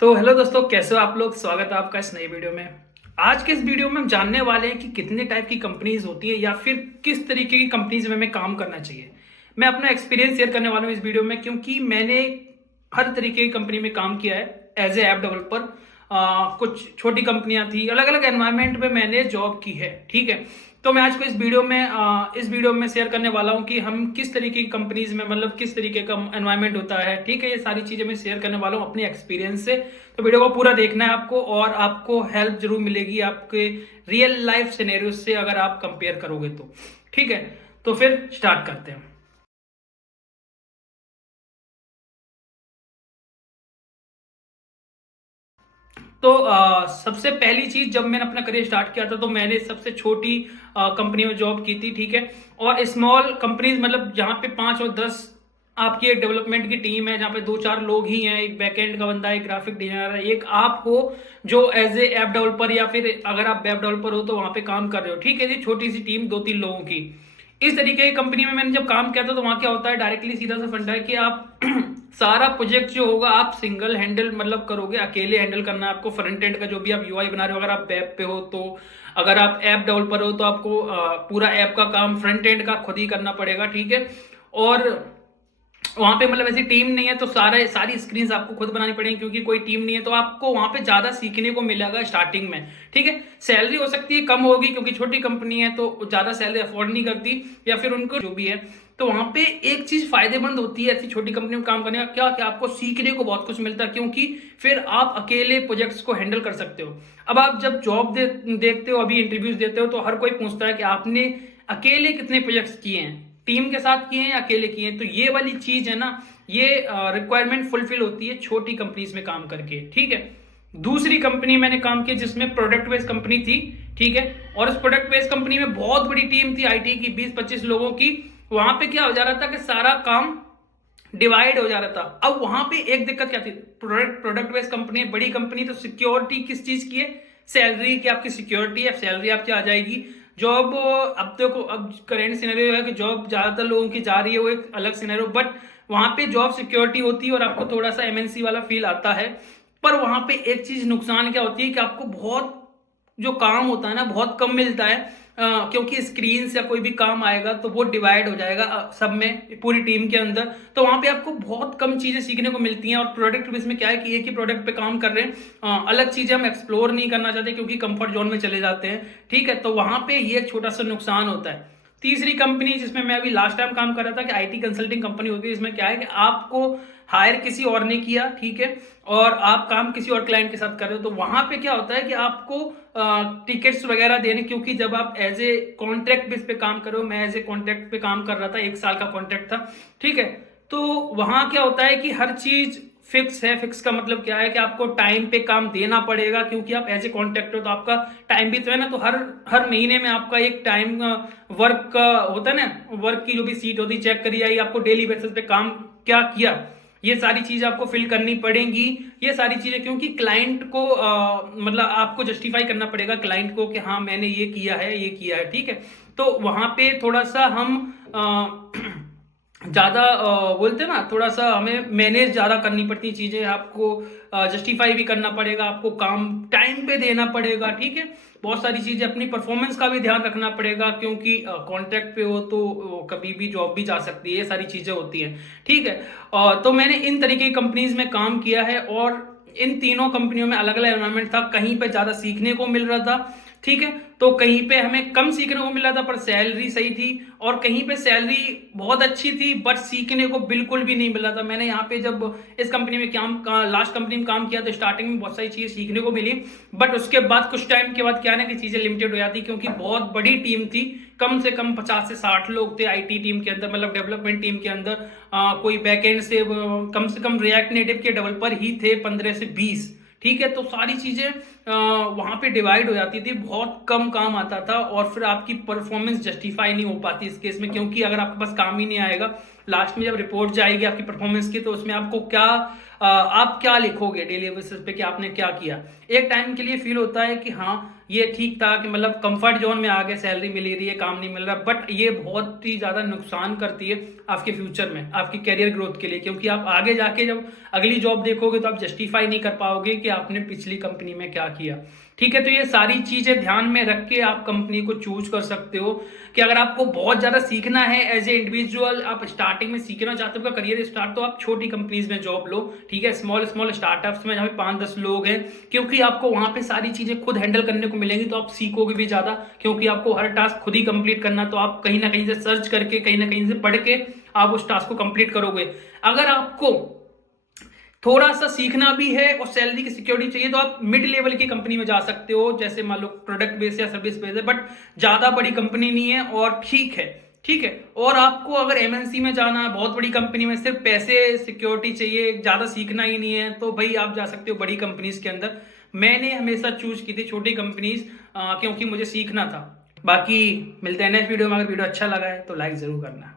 तो हेलो दोस्तों, कैसे हो आप लोग। स्वागत है आपका इस नई वीडियो में। आज के इस वीडियो में हम जानने वाले हैं कि कितने टाइप की कंपनीज होती है या फिर किस तरीके की कंपनीज में हमें काम करना चाहिए। मैं अपना एक्सपीरियंस शेयर करने वाला हूँ इस वीडियो में, क्योंकि मैंने हर तरीके की कंपनी में काम किया है एज ए ऐप डेवलपर। कुछ छोटी कंपनियां थी, अलग अलग एनवायरनमेंट में मैंने जॉब की है। ठीक है, तो मैं आज को इस वीडियो में शेयर करने वाला हूं कि हम किस तरीके की कंपनीज में, मतलब किस तरीके का एनवायरनमेंट होता है। ठीक है, ये सारी चीजें मैं शेयर करने वाला हूं अपने एक्सपीरियंस से। तो वीडियो को पूरा देखना है आपको, और आपको हेल्प जरूर मिलेगी आपके रियल लाइफ सिनेरियो से अगर आप कंपेयर करोगे तो। ठीक है, तो फिर स्टार्ट करते हैं। तो सबसे पहली चीज, जब मैंने अपना करियर स्टार्ट किया था तो मैंने सबसे छोटी कंपनी में जॉब की थी। ठीक है, और स्मॉल कंपनीज मतलब जहां पे 5 और 10 आपकी एक डेवलपमेंट की टीम है, जहां पे 2-4 लोग ही हैं, एक बैकएंड का बंदा है, एक ग्राफिक डिजाइनर है, एक आप हो जो एज ए ऐप डेवलपर, या फिर अगर आप वेब डेवलपर हो तो वहां पे काम कर रहे हो। ठीक है जी, छोटी सी टीम 2-3 लोगों की। इस तरीके की कंपनी में मैंने जब काम किया था तो वहां क्या होता है, डायरेक्टली सीधा सा फंडा है कि आप सारा प्रोजेक्ट जो होगा आप सिंगल हैंडल मतलब करोगे, अकेले हैंडल करना है आपको। फ्रंट एंड का जो भी आप यूआई बना रहे हो, अगर आप वेब पे हो तो, अगर आप ऐप डेवलपर हो तो आपको पूरा ऐप का काम फ्रंट एंड का खुद ही करना पड़ेगा। ठीक है, और वहां पे मतलब ऐसी टीम नहीं है तो सारी स्क्रीन आपको खुद बनानी पड़ेगी, क्योंकि कोई टीम नहीं है। तो आपको वहां पे ज्यादा सीखने को मिलेगा स्टार्टिंग में। ठीक है, सैलरी हो सकती है कम होगी, क्योंकि छोटी कंपनी है तो ज्यादा सैलरी अफोर्ड नहीं करती, या फिर उनको जो भी है। तो वहां पे एक चीज फायदेमंद होती है ऐसी छोटी कंपनी में काम करने का, क्या कि आपको सीखने को बहुत कुछ मिलता है, क्योंकि फिर आप अकेले प्रोजेक्ट्स को हैंडल कर सकते हो। अब आप जब देखते हो, अभी इंटरव्यूज देते हो, तो हर कोई पूछता है कि आपने अकेले कितने प्रोजेक्ट्स किए हैं, टीम के साथ किए हैं या अकेले किए हैं। तो ये वाली चीज है ना, ये रिक्वायरमेंट फुलफिल होती है छोटी कंपनीज में काम करके। ठीक है, दूसरी कंपनी मैंने काम किया जिसमें प्रोडक्ट बेस्ड कंपनी थी। ठीक है, और उस प्रोडक्ट बेस्ड कंपनी में बहुत बड़ी टीम थी आईटी की, 20-25 लोगों की। वहां पे क्या हो जा रहा था कि सारा काम डिवाइड हो जा रहा था। अब वहां पे एक दिक्कत क्या थी, प्रोडक्ट बेस्ड कंपनी, बड़ी कंपनी, तो सिक्योरिटी किस चीज की है, सैलरी की आपकी सिक्योरिटी है, सैलरी आपकी आ जाएगी। जॉब अब देखो, अब करेंट सिनेरियो है कि जॉब ज्यादातर लोगों की जा रही है, वो एक अलग सिनेरियो, बट वहां पे जॉब सिक्योरिटी होती है और आपको थोड़ा सा एमएनसी वाला फील आता है। पर वहां पे एक चीज नुकसान क्या होती है कि आपको बहुत जो काम होता है ना बहुत कम मिलता है। क्योंकि स्क्रीन से कोई भी काम आएगा तो वो डिवाइड हो जाएगा सब में, पूरी टीम के अंदर। तो वहां पे आपको बहुत कम चीजें सीखने को मिलती हैं। और प्रोडक्ट बेस में क्या है कि एक ही प्रोडक्ट पे काम कर रहे हैं, अलग चीजें हम एक्सप्लोर नहीं करना चाहते, क्योंकि कंफर्ट जोन में चले जाते हैं। ठीक है, तो वहां पे ये एक छोटा सा नुकसान होता है। तीसरी कंपनी जिसमें मैं अभी लास्ट टाइम काम कर रहा था, कि आईटी कंसल्टिंग कंपनी होती है, इसमें क्या है कि आपको हायर किसी और ने किया। ठीक है, और आप काम किसी और क्लाइंट के साथ कर रहे हो, तो वहां पे क्या होता है कि आपको टिकट्स वगैरह देने, क्योंकि जब आप एज ए कॉन्ट्रैक्ट बेस पे काम करो, मैं एज ए कॉन्ट्रैक्ट पे काम कर रहा था, 1 साल का कॉन्ट्रैक्ट था। ठीक है, तो वहां क्या होता है कि हर चीज फिक्स है। फिक्स का मतलब क्या है कि आपको टाइम पे काम देना पड़ेगा, क्योंकि आप एज ए कॉन्ट्रैक्टर हो तो आपका टाइम भी तो है ना। तो हर हर महीने में आपका एक टाइम वर्क का होता है ना, वर्क की जो भी सीट होती है चेक करी जाएगी, आपको डेली बेसिस पे काम क्या किया, ये सारी चीज आपको फिल करनी पड़ेंगी। ये सारी चीजें क्योंकि क्लाइंट को मतलब आपको जस्टिफाई करना पड़ेगा क्लाइंट को कि हाँ मैंने ये किया है, ये किया है। ठीक है, तो वहां पे थोड़ा सा हम ज्यादा बोलते हैं ना, थोड़ा सा हमें मैनेज ज्यादा करनी पड़ती चीजें, आपको जस्टिफाई भी करना पड़ेगा, आपको काम टाइम पे देना पड़ेगा। ठीक है, बहुत सारी चीजें, अपनी परफॉर्मेंस का भी ध्यान रखना पड़ेगा, क्योंकि कॉन्ट्रैक्ट पे हो तो कभी भी जॉब भी जा सकती है, ये सारी चीजें होती हैं। ठीक है, तो मैंने इन तरीके की कंपनीज में काम किया है, और इन तीनों कंपनियों में अलग अलग एनवायरमेंट था। कहीं पे ज्यादा सीखने को मिल रहा था, ठीक है, तो कहीं पे हमें कम सीखने को मिल रहा था पर सैलरी सही थी, और कहीं पे सैलरी बहुत अच्छी थी बट सीखने को बिल्कुल भी नहीं मिल रहा था। मैंने यहाँ पे जब इस कंपनी में लास्ट कंपनी में काम किया तो स्टार्टिंग में बहुत सारी चीजें सीखने को मिली, बट उसके बाद कुछ टाइम के बाद क्या है ना कि चीजें लिमिटेड हो जाती, क्योंकि बहुत बड़ी टीम थी, कम से कम 50 से 60 लोग थे आईटी टीम के अंदर, मतलब डेवलपमेंट टीम के अंदर। कोई बैकएंड से कम रिएक्ट नेटिव के डेवलपर ही थे 15 से 20। ठीक है, तो सारी चीजें वहां पे डिवाइड हो जाती थी, बहुत कम काम आता था, और फिर आपकी परफॉर्मेंस जस्टिफाई नहीं हो पाती इस केस में, क्योंकि अगर आपके पास काम ही नहीं आएगा लास्ट में जब रिपोर्ट जाएगी आपकी परफॉर्मेंस की, तो उसमें आपको क्या आप क्या लिखोगे डेली बेसिस पे कि आपने क्या किया। एक टाइम के लिए फील होता है कि हाँ ये ठीक था, कि मतलब कंफर्ट जोन में आ गए, सैलरी मिल रही है, काम नहीं मिल रहा, बट ये बहुत ही ज्यादा नुकसान करती है आपके फ्यूचर में, आपकी कैरियर ग्रोथ के लिए, क्योंकि आप आगे जाके जब अगली जॉब देखोगे तो आप जस्टिफाई नहीं कर पाओगे कि आपने पिछली कंपनी में क्या किया। ठीक है, तो ये सारी चीजें ध्यान में रख के आप कंपनी को चूज कर सकते हो कि अगर आपको बहुत ज्यादा सीखना है एज ए इंडिविजुअल, आप स्टार्टिंग में सीखना चाहते हो करियर स्टार्ट, तो आप छोटी कंपनीज में जॉब लो। ठीक है, स्मॉल स्मॉल स्टार्टअप्स में जहाँ पे 5-10 लोग हैं, क्योंकि आपको वहां पे सारी चीजें खुद हैंडल करने को मिलेंगी, तो आप सीखोगे भी ज्यादा, क्योंकि आपको हर टास्क खुद ही कंप्लीट करना, तो आप कहीं ना कहीं से सर्च करके, कहीं ना कहीं से पढ़ के आप उस टास्क को कंप्लीट करोगे। अगर आपको थोड़ा सा सीखना भी है और सैलरी की सिक्योरिटी चाहिए, तो आप मिड लेवल की कंपनी में जा सकते हो, जैसे मान लो प्रोडक्ट बेस या सर्विस बेस है, बट ज्यादा बड़ी कंपनी नहीं है और ठीक है। ठीक है, और आपको अगर एमएनसी में जाना है, बहुत बड़ी कंपनी में, सिर्फ पैसे सिक्योरिटी चाहिए, ज्यादा सीखना ही नहीं है, तो भाई आप जा सकते हो बड़ी कंपनीज के अंदर। मैंने हमेशा चूज की थी छोटी कंपनीज, क्योंकि मुझे सीखना था। बाकी मिलते हैं नेक्स्ट वीडियो में। अगर वीडियो अच्छा लगा है तो लाइक जरूर करना।